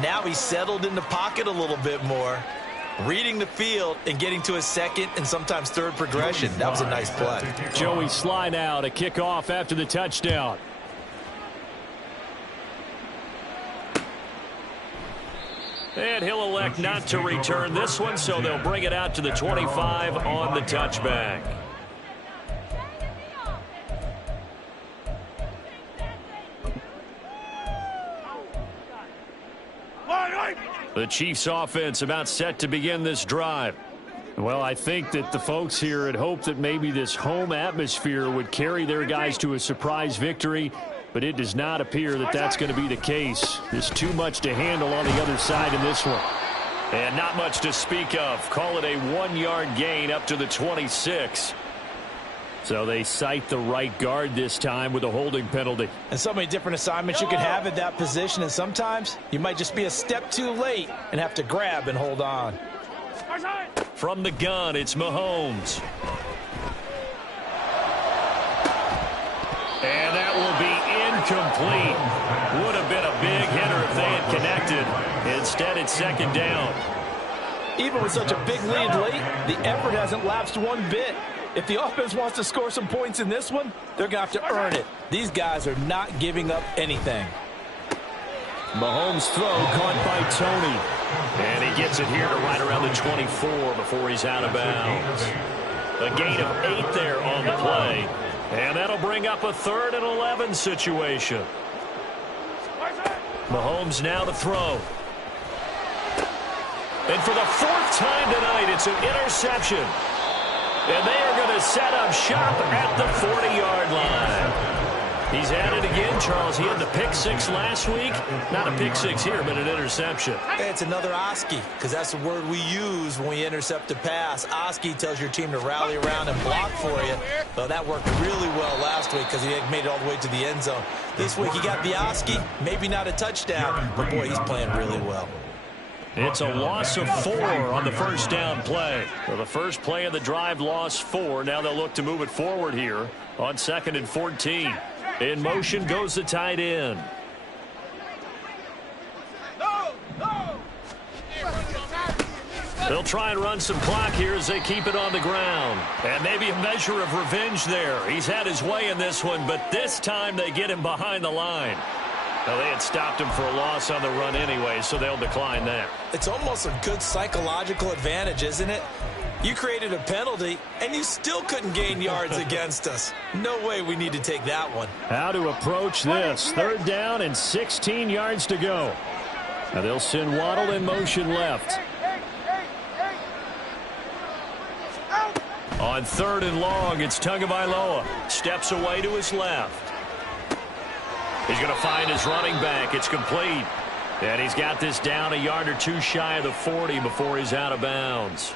Now he's settled in the pocket a little bit more, reading the field and getting to his second and sometimes third progression. That was a nice play. Joey Sly now to kick off after the touchdown. And he'll elect not to return this one, so they'll bring it out to the 25 on the touchback. The Chiefs offense about set to begin this drive. Well, I think that the folks here had hoped that maybe this home atmosphere would carry their guys to a surprise victory, but it does not appear that that's going to be the case. There's too much to handle on the other side in this one. And not much to speak of. Call it a 1-yard gain up to the 26. So they cite the right guard this time with a holding penalty. And so many different assignments you can have at that position, and sometimes you might just be a step too late and have to grab and hold on. From the gun, it's Mahomes. And that will be incomplete. Would have been a big hitter if they had connected. Instead, it's second down. Even with such a big lead late, the effort hasn't lapsed one bit. If the offense wants to score some points in this one, they're going to have to earn it. These guys are not giving up anything. Mahomes' throw caught by Tony. And he gets it here to right around the 24 before he's out of bounds. A gain of 8 there on the play. And that'll bring up a 3rd and 11 situation. Mahomes now to throw. And for the 4th time tonight, it's an interception. And they are going to set up shop at the 40-yard line. He's at it again, Charles. He had the pick 6 last week. Not a pick 6 here, but an interception. It's another Oski, because that's the word we use when we intercept a pass. Oski tells your team to rally around and block for you. Well, that worked really well last week because he had made it all the way to the end zone. This week he got the Oski, maybe not a touchdown, but boy, he's playing really well. It's a loss of 4 on the first down play. Well, the first play of the drive lost 4. Now they'll look to move it forward here on 2nd and 14. In motion goes the tight end. They'll try and run some clock here as they keep it on the ground. And maybe a measure of revenge there. He's had his way in this one, but this time they get him behind the line. Now, they had stopped him for a loss on the run anyway, so they'll decline that. It's almost a good psychological advantage, isn't it? You created a penalty, and you still couldn't gain yards against us. No way we need to take that one. How to approach this. 3rd down and 16 yards to go. Now they'll send Waddle in motion left. On 3rd and long, it's Tagovailoa. Steps away to his left. He's going to find his running back. It's complete. And he's got this down a yard or 2 shy of the 40 before he's out of bounds.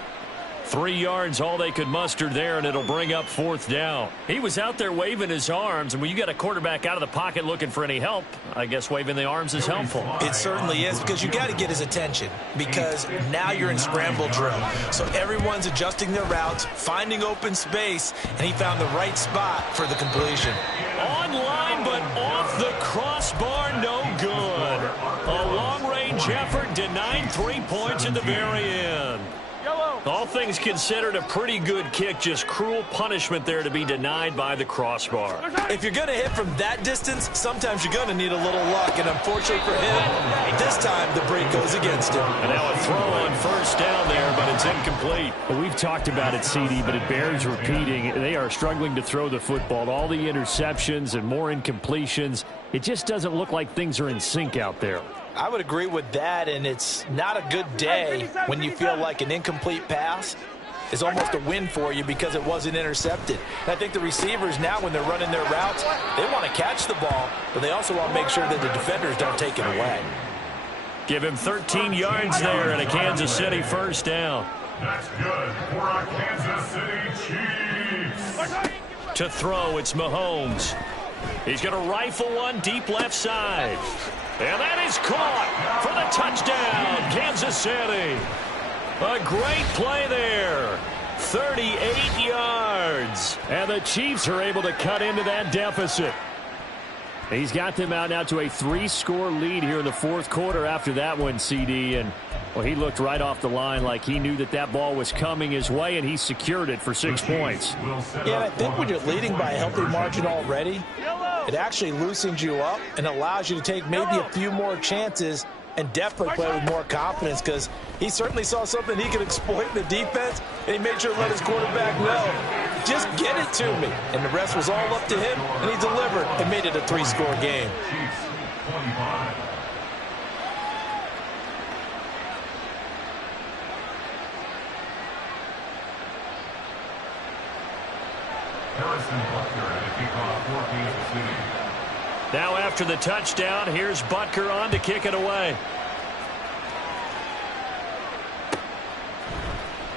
3 yards, all they could muster there, and it'll bring up 4th down. He was out there waving his arms, and when you got a quarterback out of the pocket looking for any help, I guess waving the arms is helpful. It certainly is, because you got to get his attention, because now you're in scramble drill. So everyone's adjusting their routes, finding open space, and he found the right spot for the completion. On line, but off the crossbar, no good. A long-range effort denied 3 points at the very end. All things considered, a pretty good kick, just cruel punishment there to be denied by the crossbar. If you're going to hit from that distance, sometimes you're going to need a little luck, and unfortunately for him, this time the break goes against him. And now a throw on 1st down there, but it's incomplete. Well, we've talked about it, CD, but it bears repeating. They are struggling to throw the football. All the interceptions and more incompletions, it just doesn't look like things are in sync out there. I would agree with that, and it's not a good day when you feel like an incomplete pass is almost a win for you because it wasn't intercepted. And I think the receivers now, when they're running their routes, they want to catch the ball, but they also want to make sure that the defenders don't take it away. Give him 13 yards there and a Kansas City 1st down. That's good for our Kansas City Chiefs. To throw, it's Mahomes. He's going to rifle one deep left side. And that is caught for the touchdown, Kansas City. A great play there. 38 yards. And the Chiefs are able to cut into that deficit. He's got them out now to a 3-score lead here in the 4th quarter after that one, CD. And, well, he looked right off the line like he knew that that ball was coming his way, and he secured it for 6 points. Yeah, and I think when you're leading by a healthy margin already, it actually loosens you up and allows you to take maybe a few more chances and definitely play with more confidence, because he certainly saw something he could exploit in the defense, and he made sure to let his quarterback know, just get it to me. And the rest was all up to him, and he delivered and made it a 3-score game. Now after the touchdown, here's Butker on to kick it away.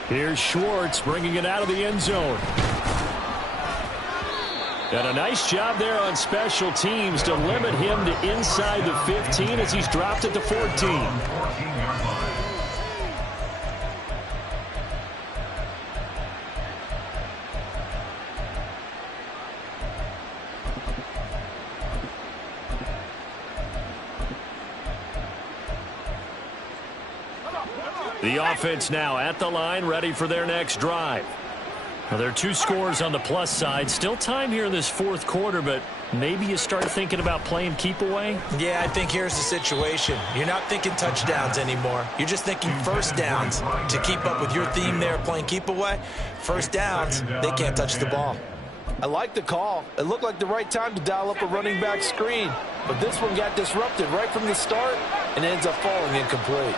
Here's Schwartz bringing it out of the end zone. And a nice job there on special teams to limit him to inside the 15 as he's dropped at the 14. The offense now at the line, ready for their next drive. Well, there are 2 scores on the plus side. Still time here in this fourth quarter, but maybe you start thinking about playing keep away? Yeah, I think here's the situation. You're not thinking touchdowns anymore. You're just thinking first downs. To keep up with your theme there, playing keep away, first downs, they can't touch the ball. I like the call. It looked like the right time to dial up a running back screen. But this one got disrupted right from the start and ends up falling incomplete.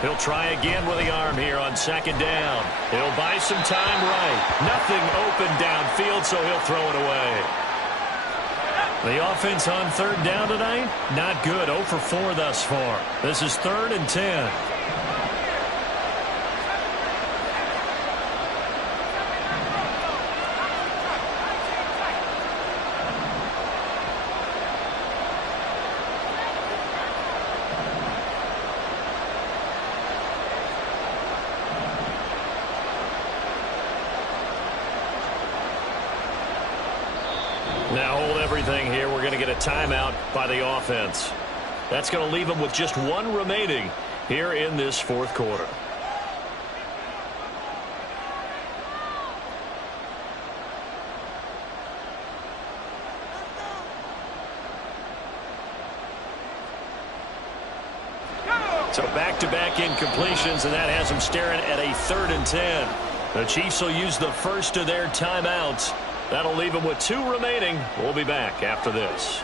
He'll try again with the arm here on second down. He'll buy some time right. Nothing open downfield, so he'll throw it away. The offense on third down tonight, not good. 0 for 4 thus far. This is 3rd and 10. Now hold everything here. We're going to get a timeout by the offense. That's going to leave them with just 1 remaining here in this fourth quarter. So back-to-back incompletions, and that has them staring at a 3rd and 10. The Chiefs will use the first of their timeouts. That'll leave them with 2 remaining. We'll be back after this.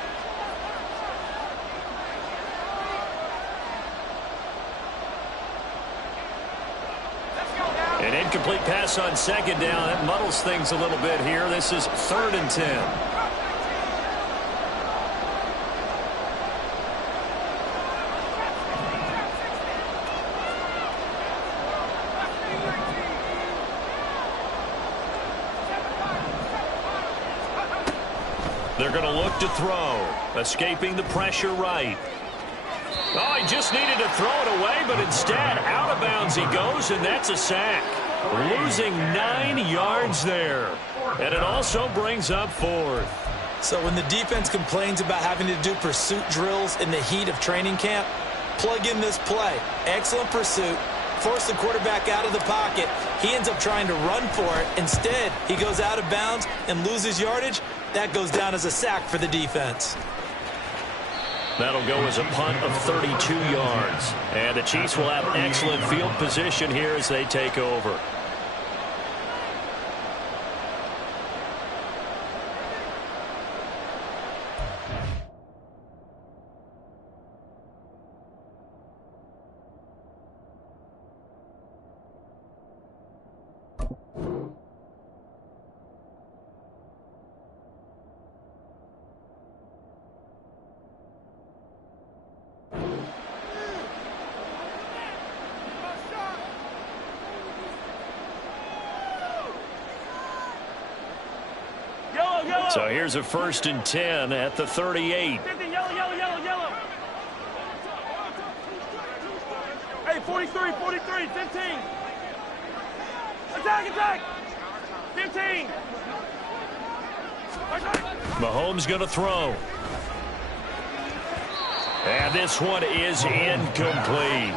An incomplete pass on second down. That muddles things a little bit here. This is 3rd and 10. They're going to look to throw. Escaping the pressure right. Oh, he just needed to throw it away, but instead, out of bounds he goes, and that's a sack. Losing 9 yards there. And it also brings up 4th. So when the defense complains about having to do pursuit drills in the heat of training camp, plug in this play. Excellent pursuit. Force the quarterback out of the pocket. He ends up trying to run for it. Instead, he goes out of bounds and loses yardage. That goes down as a sack for the defense. That'll go as a punt of 32 yards. And the Chiefs will have excellent field position here as they take over. So here's a 1st and 10 at the 38. 50, yellow. Hey, 43, 15. Attack. 15. Mahomes going to throw. And this one is incomplete.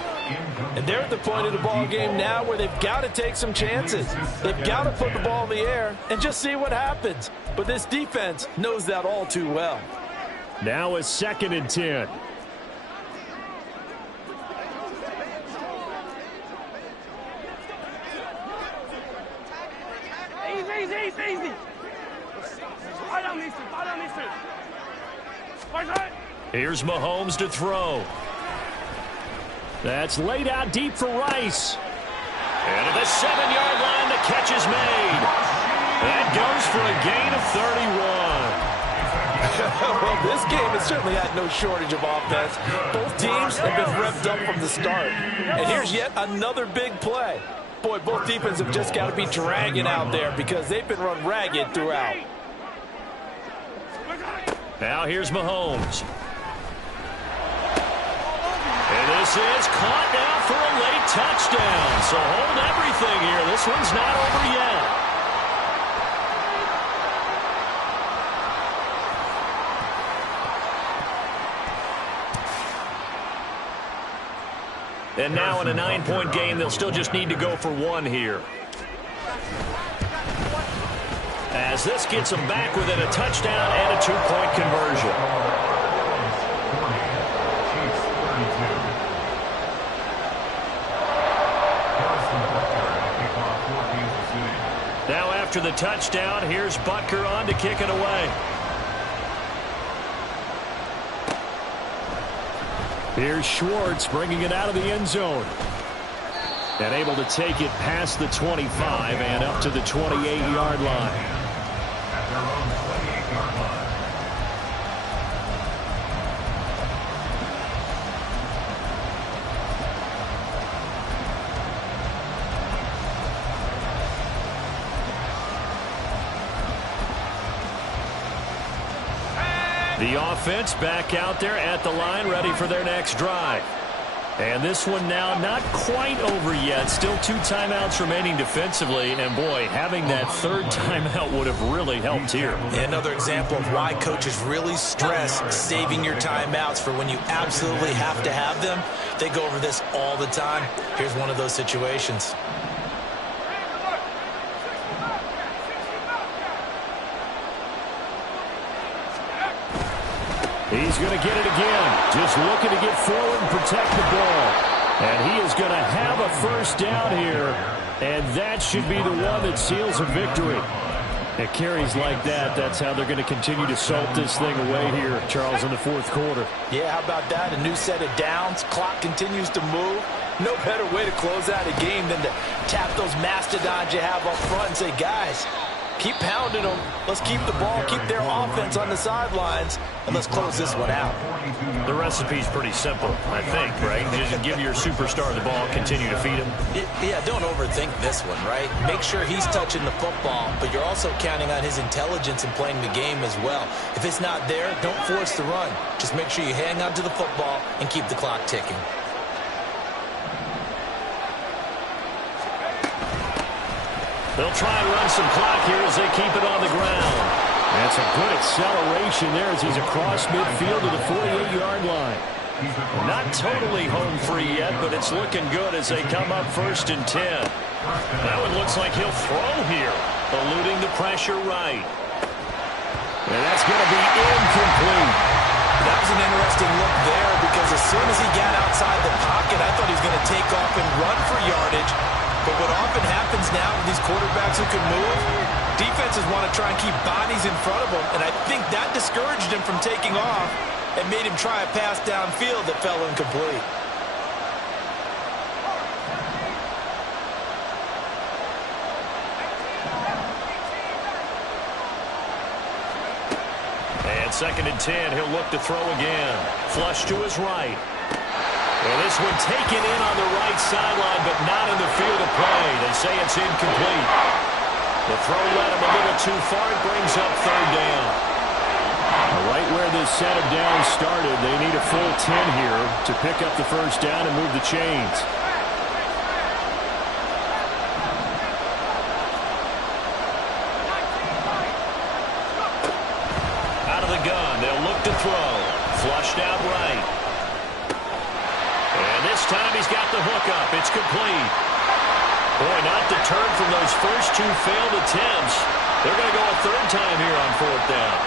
And they're at the point of the ball game now where they've got to take some chances. They've got to put the ball in the air and just see what happens. But this defense knows that all too well. Now a 2nd and 10. Easy. Fight on these two. Here's Mahomes to throw. That's laid out deep for Rice. And at the 7-yard line, the catch is made. That goes for a gain of 31. Well, this game has certainly had no shortage of offense. Both teams have been revved up from the start. And here's yet another big play. Boy, both defenses have just got to be dragging out there because they've been run ragged throughout. Now here's Mahomes. And this is caught now for a late touchdown. So hold everything here. This one's not over yet. And now in a 9-point game, they'll still just need to go for one here. As this gets them back within a touchdown and a 2-point conversion. Now after the touchdown, here's Butker on to kick it away. Here's Schwartz bringing it out of the end zone. And able to take it past the 25 and up to the 28-yard line. At their own 28-yard line. The offense back out there at the line, ready for their next drive. And this one now not quite over yet. Still 2 timeouts remaining defensively. And, boy, having that third timeout would have really helped here. Another example of why coaches really stress saving your timeouts for when you absolutely have to have them. They go over this all the time. Here's one of those situations. He's going to get it again. Just looking to get forward and protect the ball. And he is going to have a first down here. And that should be the one that seals a victory. At carries like that, that's how they're going to continue to salt this thing away here, Charles, in the fourth quarter. Yeah, how about that? A new set of downs. Clock continues to move. No better way to close out a game than to tap those mastodons you have up front and say, guys, keep pounding them. Let's keep the ball, keep their offense on the sidelines, and let's close this one out. The recipe's pretty simple, I think, right? Just give your superstar the ball, continue to feed him. Yeah, don't overthink this one, right? Make sure he's touching the football, but you're also counting on his intelligence in playing the game as well. If it's not there, don't force the run. Just make sure you hang on to the football and keep the clock ticking. They'll try and run some clock here as they keep it on the ground. That's a good acceleration there as he's across midfield to the 48-yard line. Not totally home free yet, but it's looking good as they come up 1st and 10. That one looks like he'll throw here, eluding the pressure right. And that's going to be incomplete. That was an interesting look there because as soon as he got outside the pocket, I thought he was going to take off and run for yardage. But what often happens now with these quarterbacks who can move, defenses want to try and keep bodies in front of them, and I think that discouraged him from taking off and made him try a pass downfield that fell incomplete. And 2nd and 10, he'll look to throw again. Flush to his right. And this one taken in on the right sideline, but not in the field of play. They say it's incomplete. The throw led him a little too far. It brings up 3rd down. Right where this set of downs started, they need a full 10 here to pick up the first down and move the chains. Out of the gun, they'll look to throw. Flushed out right. And this time he's got the hook up. It's complete. Boy, not deterred from those first 2 failed attempts. They're going to go a 3rd time here on 4th down.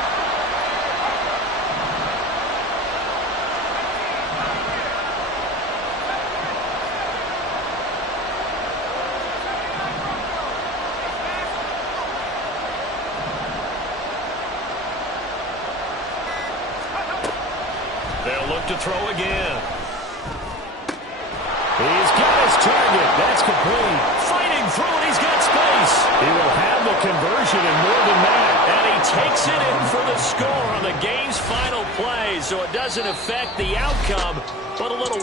They'll look to throw again. He's got his target. That's complete. Fighting through it. He's got space. He will have the conversion and more than that. And he takes it in for the score on the game's final play. So it doesn't affect the outcome, but a little